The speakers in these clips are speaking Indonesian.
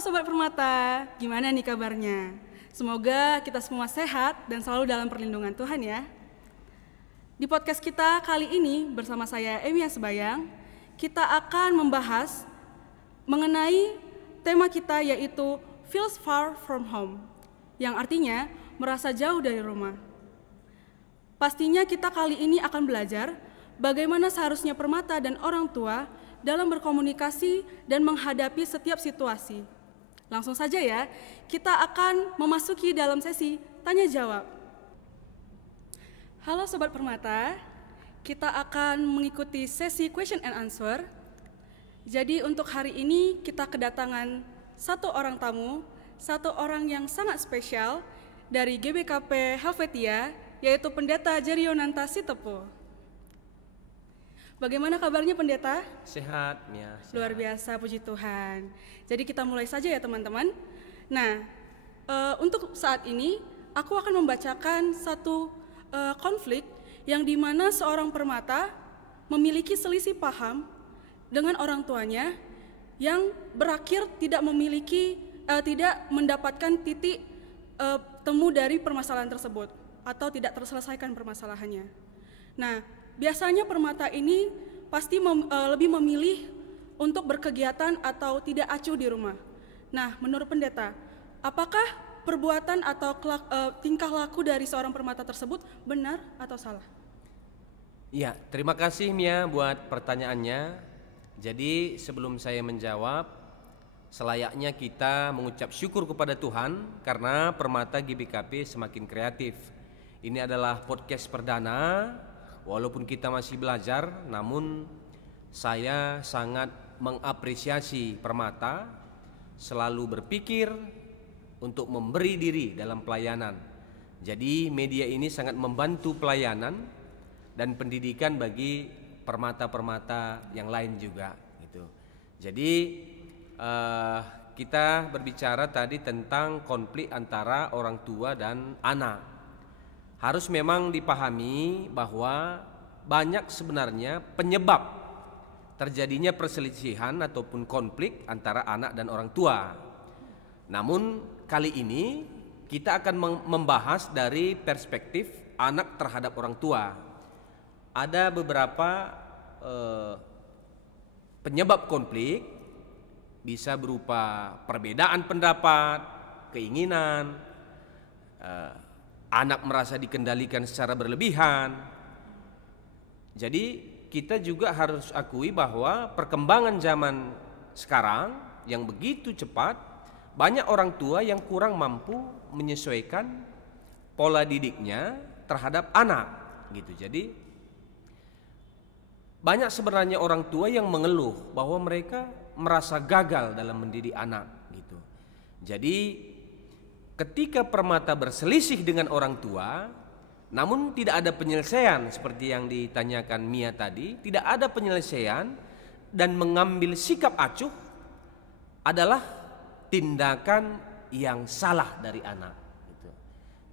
Sobat Permata, gimana nih kabarnya? Semoga kita semua sehat dan selalu dalam perlindungan Tuhan ya. Di podcast kita kali ini bersama saya Emi Sebayang, kita akan membahas mengenai tema kita yaitu Feels Far From Home, yang artinya merasa jauh dari rumah. Pastinya kita kali ini akan belajar bagaimana seharusnya permata dan orang tua dalam berkomunikasi dan menghadapi setiap situasi. Langsung saja ya, kita akan memasuki dalam sesi tanya jawab. Halo Sobat Permata, kita akan mengikuti sesi question and answer. Jadi untuk hari ini kita kedatangan satu orang tamu, satu orang yang sangat spesial dari GBKP Helvetia, yaitu Pendeta Jerionanta Sitepo. Bagaimana kabarnya Pendeta? Sehat, Mia. Sehat. Luar biasa, puji Tuhan. Jadi kita mulai saja ya teman-teman. Nah, untuk saat ini aku akan membacakan satu konflik yang dimana seorang permata memiliki selisih paham dengan orang tuanya yang berakhir tidak mendapatkan titik temu dari permasalahan tersebut atau tidak terselesaikan permasalahannya. Nah, biasanya permata ini pasti lebih memilih untuk berkegiatan atau tidak acuh di rumah. Nah, menurut Pendeta, apakah perbuatan atau tingkah laku dari seorang permata tersebut benar atau salah? Ya, terima kasih Mia buat pertanyaannya. Jadi sebelum saya menjawab, selayaknya kita mengucap syukur kepada Tuhan karena permata GBKP semakin kreatif. Ini adalah podcast perdana. Walaupun kita masih belajar, namun saya sangat mengapresiasi permata selalu berpikir untuk memberi diri dalam pelayanan. Jadi media ini sangat membantu pelayanan dan pendidikan bagi permata-permata yang lain juga gitu. Jadi kita berbicara tadi tentang konflik antara orang tua dan anak. Harus memang dipahami bahwa banyak sebenarnya penyebab terjadinya perselisihan ataupun konflik antara anak dan orang tua. Namun kali ini kita akan membahas dari perspektif anak terhadap orang tua. Ada beberapa penyebab konflik, bisa berupa perbedaan pendapat, keinginan, anak merasa dikendalikan secara berlebihan. Jadi kita juga harus akui bahwa perkembangan zaman sekarang yang begitu cepat, banyak orang tua yang kurang mampu menyesuaikan pola didiknya terhadap anak gitu. Jadi banyak sebenarnya orang tua yang mengeluh bahwa mereka merasa gagal dalam mendidik anak gitu. Jadi ketika permata berselisih dengan orang tua, namun tidak ada penyelesaian seperti yang ditanyakan Mia tadi, tidak ada penyelesaian dan mengambil sikap acuh adalah tindakan yang salah dari anak. Gitu.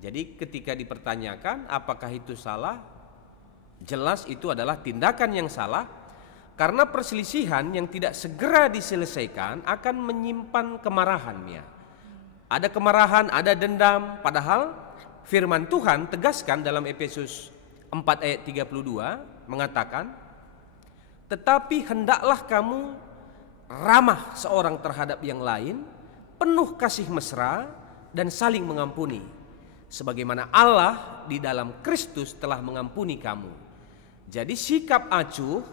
Jadi ketika dipertanyakan apakah itu salah, jelas itu adalah tindakan yang salah karena perselisihan yang tidak segera diselesaikan akan menyimpan kemarahan, Mia. Ada kemarahan, ada dendam, padahal firman Tuhan tegaskan dalam Efesus 4 ayat 32 mengatakan, tetapi hendaklah kamu ramah seorang terhadap yang lain, penuh kasih mesra dan saling mengampuni, sebagaimana Allah di dalam Kristus telah mengampuni kamu. Jadi sikap acuh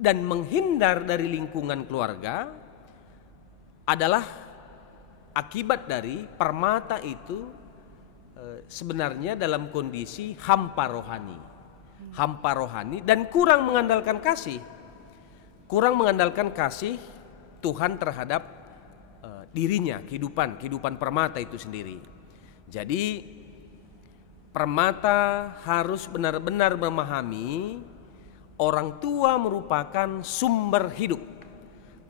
dan menghindar dari lingkungan keluarga adalah akibat dari permata itu sebenarnya dalam kondisi hampa rohani dan kurang mengandalkan kasih Tuhan terhadap dirinya, kehidupan permata itu sendiri. Jadi permata harus benar-benar memahami orang tua merupakan sumber hidup,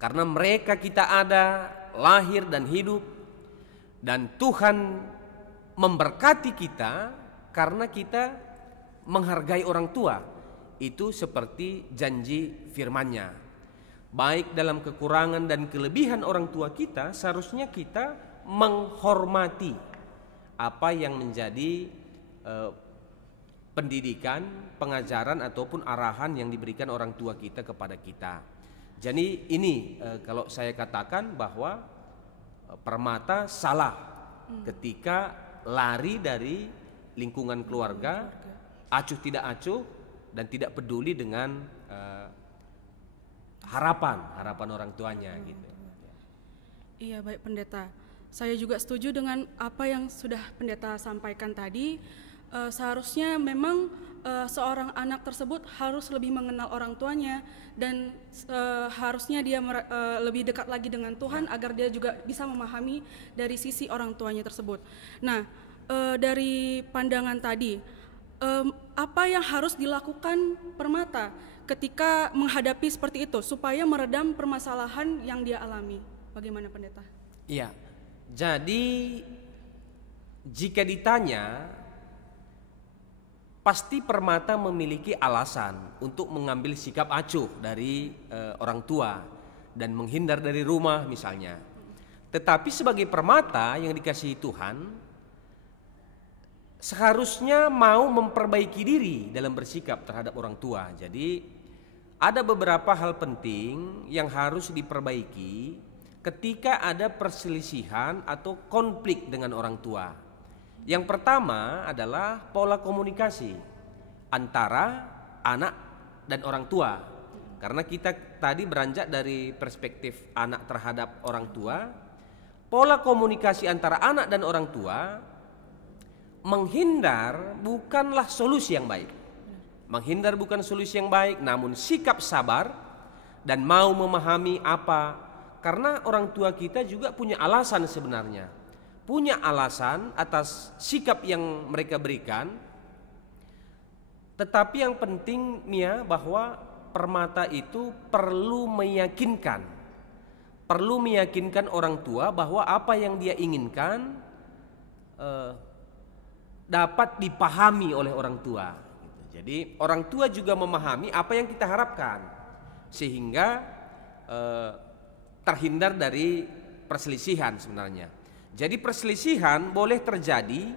karena mereka kita ada, lahir dan hidup. Dan Tuhan memberkati kita karena kita menghargai orang tua. Itu seperti janji firman-Nya. baik dalam kekurangan dan kelebihan orang tua kita, seharusnya kita menghormati apa yang menjadi pendidikan, pengajaran ataupun arahan yang diberikan orang tua kita kepada kita. Jadi ini kalau saya katakan bahwa Permata salah ketika lari dari lingkungan keluarga, acuh tidak acuh dan tidak peduli dengan harapan orang tuanya gitu. Iya, baik pendeta. Saya juga setuju dengan apa yang sudah pendeta sampaikan tadi. Seharusnya memang seorang anak tersebut harus lebih mengenal orang tuanya dan harusnya dia lebih dekat lagi dengan Tuhan agar dia juga bisa memahami dari sisi orang tuanya tersebut. Nah, dari pandangan tadi, apa yang harus dilakukan Permata ketika menghadapi seperti itu supaya meredam permasalahan yang dia alami? Bagaimana pendeta? Iya. Jadi jika ditanya, pasti Permata memiliki alasan untuk mengambil sikap acuh dari orang tua dan menghindar dari rumah misalnya. Tetapi sebagai Permata yang dikasihi Tuhan, seharusnya mau memperbaiki diri dalam bersikap terhadap orang tua. Jadi ada beberapa hal penting yang harus diperbaiki ketika ada perselisihan atau konflik dengan orang tua. Yang pertama adalah pola komunikasi antara anak dan orang tua. Karena kita tadi beranjak dari perspektif anak terhadap orang tua, pola komunikasi antara anak dan orang tua, menghindar bukanlah solusi yang baik. Menghindar bukan solusi yang baik, namun sikap sabar dan mau memahami apa. Karena orang tua kita juga punya alasan sebenarnya. Punya alasan atas sikap yang mereka berikan. Tetapi yang penting Mia, bahwa Permata itu perlu meyakinkan orang tua bahwa apa yang dia inginkan dapat dipahami oleh orang tua. Jadi orang tua juga memahami apa yang kita harapkan, sehingga terhindar dari perselisihan sebenarnya. Jadi perselisihan boleh terjadi,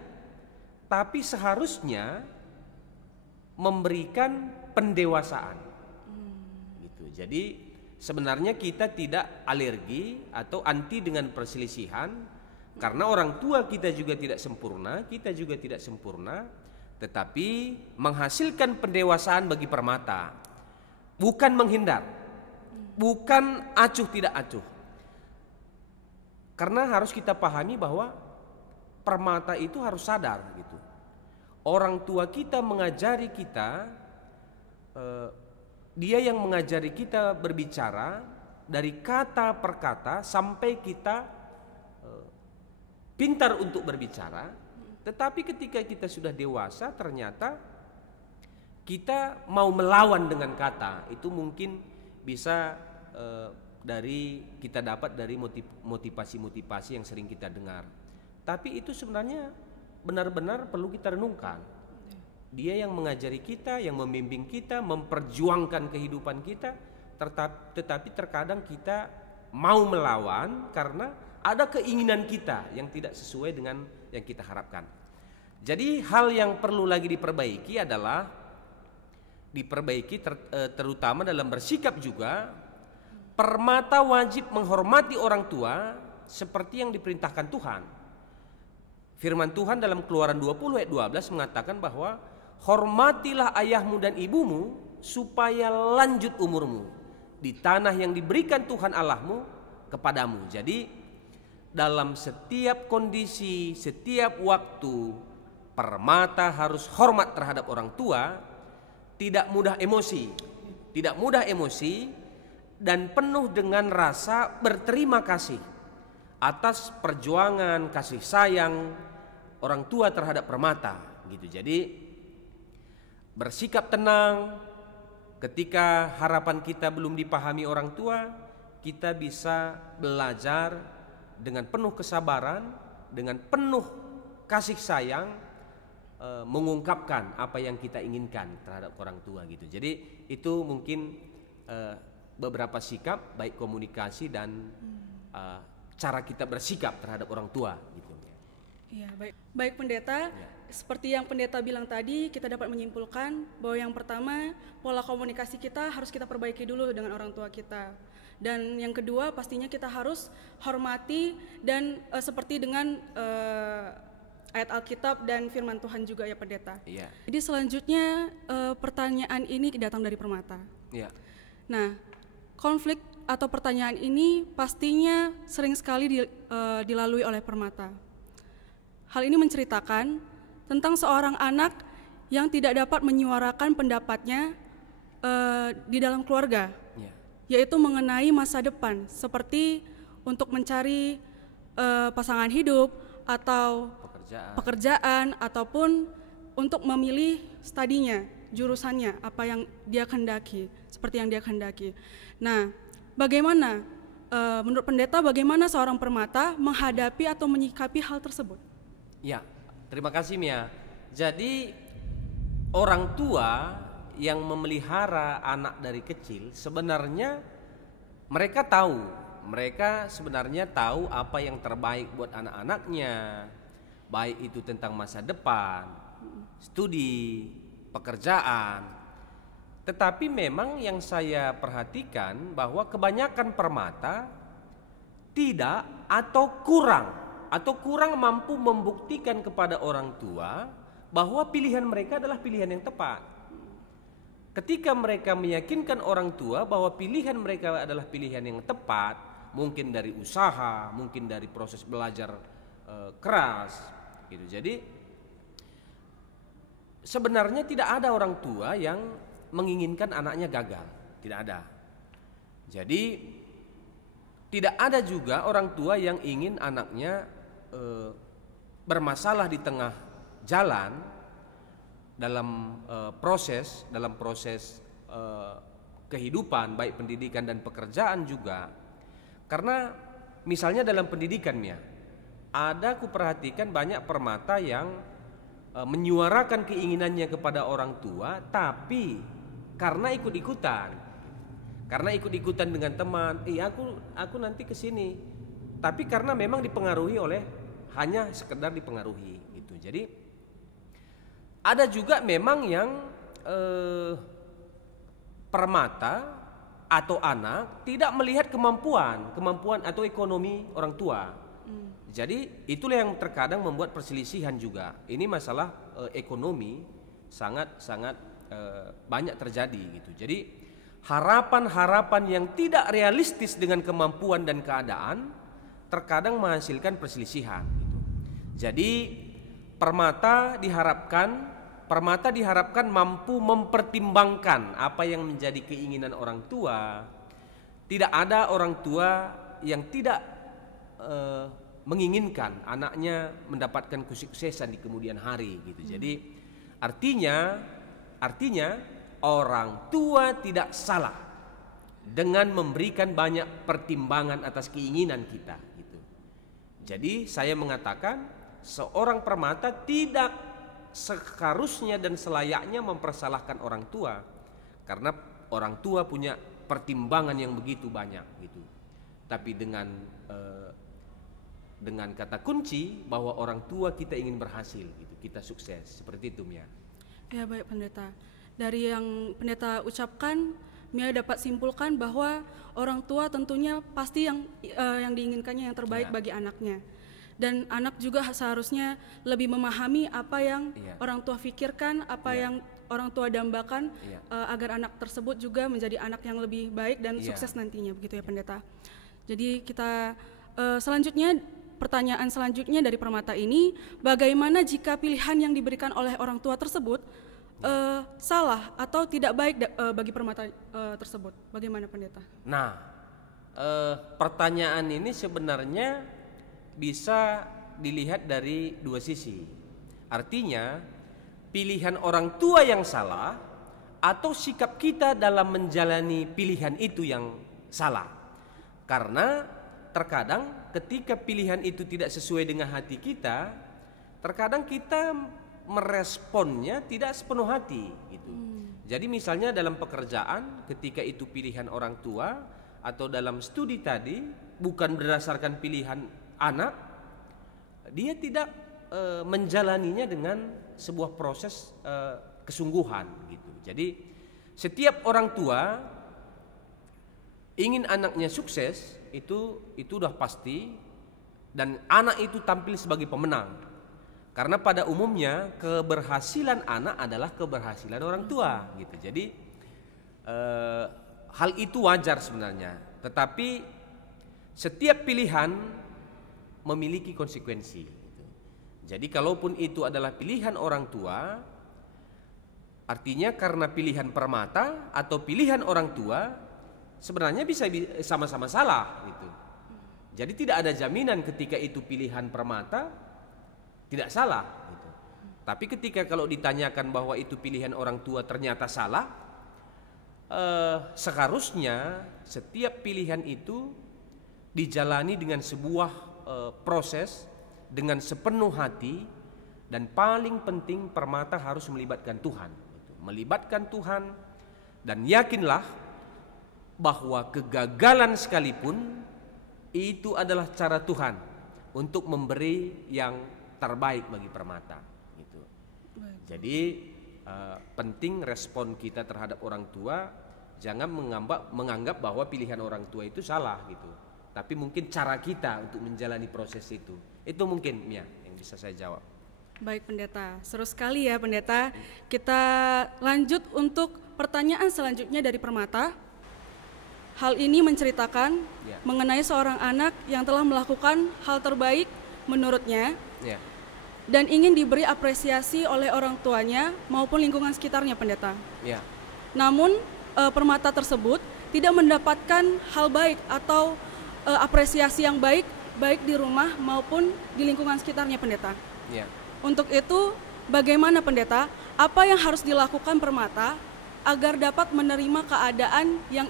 tapi seharusnya memberikan pendewasaan. Gitu. Jadi sebenarnya kita tidak alergi atau anti dengan perselisihan, karena orang tua kita juga tidak sempurna, kita juga tidak sempurna, tetapi menghasilkan pendewasaan bagi Permata, bukan menghindar, bukan acuh tidak acuh. Karena harus kita pahami bahwa Permata itu harus sadar gitu. Orang tua kita mengajari kita, dia yang mengajari kita berbicara dari kata per kata sampai kita pintar untuk berbicara. Tetapi ketika kita sudah dewasa, ternyata kita mau melawan dengan kata. Itu mungkin bisa kita dapat dari motivasi-motivasi yang sering kita dengar. Tapi itu sebenarnya benar-benar perlu kita renungkan. Dia yang mengajari kita, yang membimbing kita, memperjuangkan kehidupan kita, tetapi terkadang kita mau melawan karena ada keinginan kita yang tidak sesuai dengan yang kita harapkan. Jadi hal yang perlu lagi diperbaiki adalah terutama dalam bersikap juga. Permata wajib menghormati orang tua seperti yang diperintahkan Tuhan. Firman Tuhan dalam Keluaran 20 ayat 12 mengatakan bahwa hormatilah ayahmu dan ibumu supaya lanjut umurmu di tanah yang diberikan Tuhan Allahmu kepadamu. Jadi dalam setiap kondisi, setiap waktu, Permata harus hormat terhadap orang tua, tidak mudah emosi, dan penuh dengan rasa berterima kasih atas perjuangan kasih sayang orang tua terhadap Permata gitu. Jadi bersikap tenang ketika harapan kita belum dipahami orang tua, kita bisa belajar dengan penuh kesabaran, dengan penuh kasih sayang, mengungkapkan apa yang kita inginkan terhadap orang tua gitu. Jadi itu mungkin beberapa sikap, baik komunikasi dan cara kita bersikap terhadap orang tua gitu. Iya, baik pendeta. Ya. Seperti yang pendeta bilang tadi, kita dapat menyimpulkan bahwa yang pertama, pola komunikasi kita harus kita perbaiki dulu dengan orang tua kita. Dan yang kedua, pastinya kita harus hormati dan seperti dengan ayat Alkitab dan firman Tuhan juga ya pendeta. Iya. Jadi selanjutnya pertanyaan ini datang dari Permata. Iya. Nah, konflik atau pertanyaan ini pastinya sering sekali dilalui oleh Permata. Hal ini menceritakan tentang seorang anak yang tidak dapat menyuarakan pendapatnya di dalam keluarga, yaitu mengenai masa depan, seperti untuk mencari pasangan hidup atau pekerjaan ataupun untuk memilih studinya, jurusannya, apa yang dia kehendaki, seperti yang dia kehendaki. Nah, bagaimana menurut pendeta, bagaimana seorang Permata menghadapi atau menyikapi hal tersebut? Ya, terima kasih Mia. Jadi orang tua yang memelihara anak dari kecil sebenarnya mereka sebenarnya tahu apa yang terbaik buat anak-anaknya, baik itu tentang masa depan, studi, pekerjaan. Tetapi memang yang saya perhatikan bahwa kebanyakan Permata tidak atau kurang mampu membuktikan kepada orang tua bahwa pilihan mereka adalah pilihan yang tepat. Ketika mereka meyakinkan orang tua bahwa pilihan mereka adalah pilihan yang tepat, mungkin dari usaha, mungkin dari proses belajar keras, gitu. Jadi sebenarnya tidak ada orang tua yang menginginkan anaknya gagal, tidak ada. Jadi tidak ada juga orang tua yang ingin anaknya bermasalah di tengah jalan dalam proses kehidupan, baik pendidikan dan pekerjaan juga. Karena misalnya dalam pendidikannya, aku perhatikan banyak Permata yang menyuarakan keinginannya kepada orang tua, tapi karena ikut-ikutan dengan teman, aku nanti kesini, tapi karena memang dipengaruhi oleh hanya sekedar dipengaruhi gitu. Jadi ada juga memang yang Permata atau anak tidak melihat kemampuan atau ekonomi orang tua. Jadi itulah yang terkadang membuat perselisihan juga. Ini masalah ekonomi sangat banyak terjadi gitu. Jadi harapan-harapan yang tidak realistis dengan kemampuan dan keadaan terkadang menghasilkan perselisihan gitu. Jadi Permata diharapkan mampu mempertimbangkan apa yang menjadi keinginan orang tua. Tidak ada orang tua yang tidak menginginkan anaknya mendapatkan kesuksesan di kemudian hari gitu. Jadi artinya orang tua tidak salah dengan memberikan banyak pertimbangan atas keinginan kita gitu. Jadi saya mengatakan seorang Permata tidak seharusnya dan selayaknya mempersalahkan orang tua, karena orang tua punya pertimbangan yang begitu banyak gitu. Tapi dengan kata kunci bahwa orang tua kita ingin berhasil gitu, kita sukses, seperti itu Mia. Ya baik pendeta. Dari yang pendeta ucapkan, Mia dapat simpulkan bahwa orang tua tentunya pasti yang diinginkannya yang terbaik bagi anaknya. Dan anak juga seharusnya lebih memahami apa yang orang tua pikirkan, apa yang orang tua dambakan, agar anak tersebut juga menjadi anak yang lebih baik dan sukses nantinya, begitu ya pendeta. Jadi kita pertanyaan selanjutnya dari Permata ini, bagaimana jika pilihan yang diberikan oleh orang tua tersebut salah atau tidak baik bagi Permata tersebut? Bagaimana pendeta? Nah, pertanyaan ini sebenarnya bisa dilihat dari dua sisi. Artinya pilihan orang tua yang salah atau sikap kita dalam menjalani pilihan itu yang salah. Karena terkadang ketika pilihan itu tidak sesuai dengan hati kita, terkadang kita meresponnya tidak sepenuh hati gitu. Jadi misalnya dalam pekerjaan ketika itu pilihan orang tua, atau dalam studi tadi bukan berdasarkan pilihan anak, dia tidak menjalaninya dengan sebuah proses kesungguhan gitu. Jadi setiap orang tua ingin anaknya sukses, itu udah pasti, dan anak itu tampil sebagai pemenang. Karena pada umumnya keberhasilan anak adalah keberhasilan orang tua gitu. Jadi hal itu wajar sebenarnya, tetapi setiap pilihan memiliki konsekuensi gitu. Jadi kalaupun itu adalah pilihan orang tua, artinya karena pilihan permata atau pilihan orang tua sebenarnya bisa sama-sama salah gitu. Jadi tidak ada jaminan ketika itu pilihan permata tidak salah gitu. Tapi ketika kalau ditanyakan bahwa itu pilihan orang tua ternyata salah, seharusnya setiap pilihan itu dijalani dengan sebuah proses dengan sepenuh hati, dan paling penting permata harus melibatkan Tuhan gitu. Melibatkan Tuhan, dan yakinlah bahwa kegagalan sekalipun itu adalah cara Tuhan untuk memberi yang terbaik bagi permata gitu. Jadi penting respon kita terhadap orang tua, jangan menganggap bahwa pilihan orang tua itu salah gitu. Tapi mungkin cara kita untuk menjalani proses itu mungkin Mia yang bisa saya jawab. Baik pendeta, seru sekali ya pendeta. Kita lanjut untuk pertanyaan selanjutnya dari permata. Hal ini menceritakan mengenai seorang anak yang telah melakukan hal terbaik menurutnya dan ingin diberi apresiasi oleh orang tuanya maupun lingkungan sekitarnya pendeta. Namun permata tersebut tidak mendapatkan hal baik atau apresiasi yang baik di rumah maupun di lingkungan sekitarnya pendeta. Untuk itu bagaimana pendeta? Apa yang harus dilakukan permata agar dapat menerima keadaan yang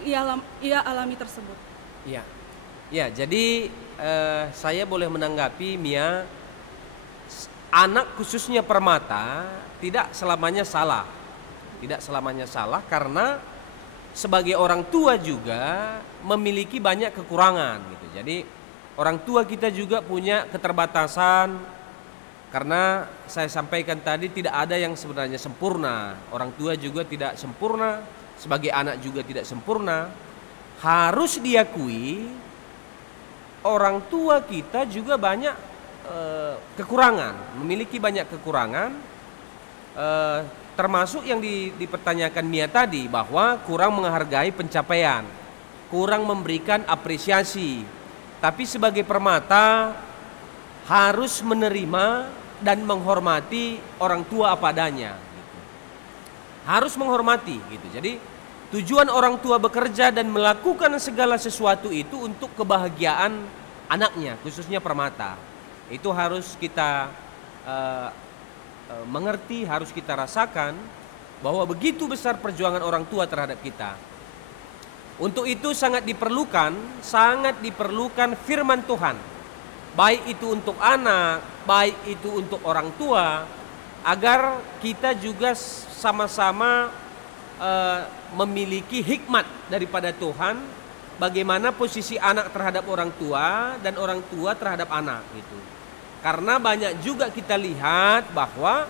ia alami tersebut? Jadi saya boleh menanggapi Mia, anak khususnya permata tidak selamanya salah. Tidak selamanya salah karena sebagai orang tua juga memiliki banyak kekurangan gitu. Jadi orang tua kita juga punya keterbatasan, karena saya sampaikan tadi tidak ada yang sebenarnya sempurna. Orang tua juga tidak sempurna, sebagai anak juga tidak sempurna. Harus diakui orang tua kita juga banyak kekurangan, memiliki banyak kekurangan, termasuk yang dipertanyakan Mia tadi, bahwa kurang menghargai pencapaian, kurang memberikan apresiasi. Tapi sebagai permata harus menerima dan menghormati orang tua apa adanya gitu. Harus menghormati gitu. Jadi tujuan orang tua bekerja dan melakukan segala sesuatu itu untuk kebahagiaan anaknya, khususnya permata. Itu harus kita mengerti, harus kita rasakan bahwa begitu besar perjuangan orang tua terhadap kita. Untuk itu sangat diperlukan firman Tuhan, baik itu untuk anak, baik itu untuk orang tua, agar kita juga sama-sama memiliki hikmat daripada Tuhan, bagaimana posisi anak terhadap orang tua dan orang tua terhadap anak gitu. Karena banyak juga kita lihat bahwa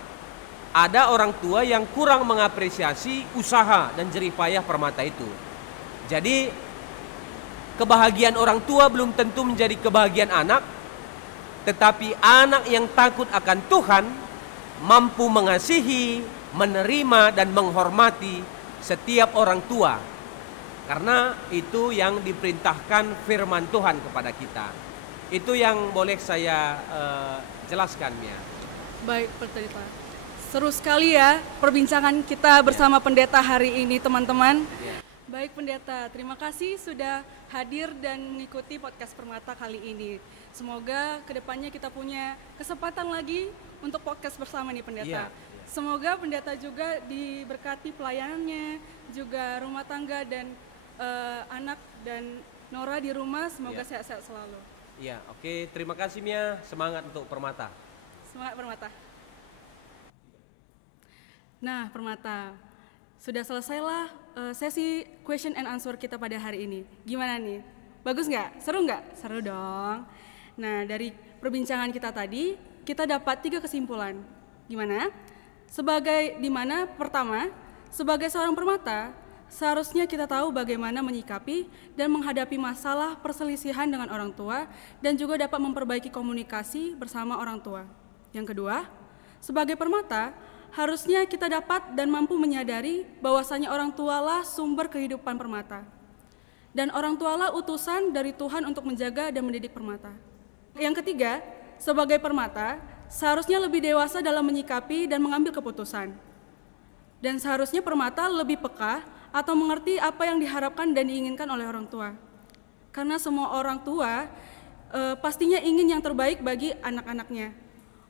ada orang tua yang kurang mengapresiasi usaha dan jerih payah permata itu. Jadi kebahagiaan orang tua belum tentu menjadi kebahagiaan anak, tetapi anak yang takut akan Tuhan mampu mengasihi, menerima dan menghormati setiap orang tua. Karena itu yang diperintahkan firman Tuhan kepada kita. Itu yang boleh saya jelaskan, Mia. Baik, pendeta. Seru sekali ya perbincangan kita bersama pendeta hari ini, teman-teman. Baik pendeta, terima kasih sudah hadir dan mengikuti podcast Permata kali ini. Semoga kedepannya kita punya kesempatan lagi untuk podcast bersama nih pendeta. Semoga pendeta juga diberkati pelayanannya, juga rumah tangga dan anak dan Nora di rumah, semoga sehat-sehat selalu. Oke, terima kasih Mia, semangat untuk Permata. Semangat Permata. Nah Permata, Sudah selesailah sesi question and answer kita pada hari ini. Gimana nih? Bagus nggak? Seru nggak? Seru dong. Nah, dari perbincangan kita tadi, kita dapat 3 kesimpulan. Gimana? Pertama, sebagai seorang permata, seharusnya kita tahu bagaimana menyikapi dan menghadapi masalah perselisihan dengan orang tua dan juga dapat memperbaiki komunikasi bersama orang tua. Yang kedua, sebagai permata, harusnya kita dapat dan mampu menyadari bahwasanya orang tualah sumber kehidupan permata. Dan orang tualah utusan dari Tuhan untuk menjaga dan mendidik permata. Yang ketiga, sebagai permata, seharusnya lebih dewasa dalam menyikapi dan mengambil keputusan. Dan seharusnya permata lebih peka atau mengerti apa yang diharapkan dan diinginkan oleh orang tua. Karena semua orang tua pastinya ingin yang terbaik bagi anak-anaknya.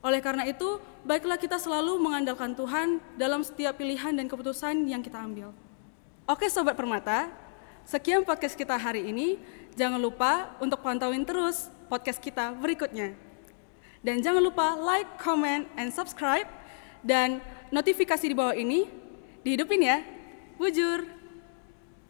Oleh karena itu, baiklah kita selalu mengandalkan Tuhan dalam setiap pilihan dan keputusan yang kita ambil. Oke Sobat Permata, sekian podcast kita hari ini. Jangan lupa untuk pantauin terus podcast kita berikutnya. Dan jangan lupa like, comment, and subscribe. Dan notifikasi di bawah ini dihidupin ya. Bujur!